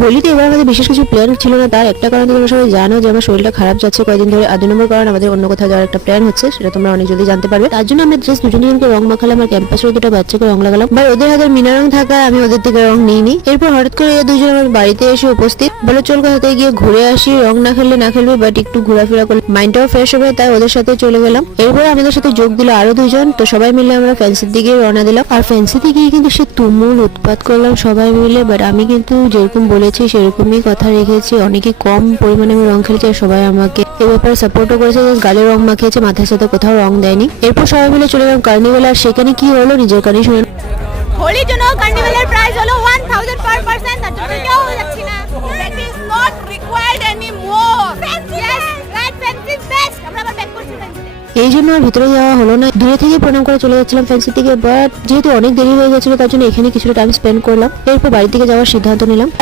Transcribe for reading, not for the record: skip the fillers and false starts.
হোলিতে এবার আমাদের বিশেষ কিছু প্ল্যান ছিল না, তার একটা কারণ তোমরা সবাই জানো যে আমার শরীরটা খারাপ যাচ্ছে কয়েকদিন ধরে। আর 2 নম্বর কারণ আমাদের অন্য কোথাও যাওয়ার একটা প্ল্যান হচ্ছে, সেটা তোমরা অনেক জলদি জানতে পারবে। তার জন্য আমরা জাস্ট দুজনকে রং মাখালাম আর ক্যাম্পাসের দুটো বাচ্চাকে রং লাগালাম। বাট ওদের হাতে মিনা রং থাকা, আমি ওদের থেকে রং নিইনি। এরপর হঠাৎ করে এরা দুজন আমার বাড়িতে এসে উপস্থিত, বলে চল কোথাতে গিয়ে ঘুরে আসি, রং না খেললে না খেলবে, বাট একটু ঘোরাফেরা করলে মাইন্ডটাও ফ্রেশ হবে, তাই ওদের সাথে চলে গেলাম। এরপর আমাদের সাথে যোগ দিল আরো 2 জন, তো সবাই মিলে আমরা ফ্যান্সির দিকে রওনা দিলাম। আর ফ্যান্সিতে গিয়ে কিন্তু সে তুমুল উৎপাত করলাম সবাই মিলে। বাট আমি কিন্তু যেরকম বলেছি সেরকমই কথা রেখেছি, অনেকে কম পরিমাণে আমি রং খেলেছি আর সবাই আমাকে এই ব্যাপারে সাপোর্টও করেছে, গালে রং মাখিয়েছে, মাথার সাথে কোথাও রং দেয়নি। এরপর সবাই মিলে চলে গেলাম কার্নিভেল। আর সেখানে কি হলো নিজের কানে শুনে। হোলির জন্য কার্নিভালের প্রাইস হলো 1000 পার পারসন, তার জন্য কেউ যাচ্ছি না। That is not required anymore. Yes, right, fancy best. আমরা আবার ব্যাক করছি ফ্যান্সিতে। এই জন্য আর ভিতরে যাওয়া হলো না, দূরে থেকে প্রণাম করে চলে যাচ্ছিলাম ফ্যান্সি থেকে। বাট যেহেতু অনেক দেরি হয়ে গেছিল তার জন্য এখানে কিছুটা টাইম স্পেন্ড করলাম। এরপর বাড়ি থেকে যাওয়ার সিদ্ধান্ত নিলাম। আর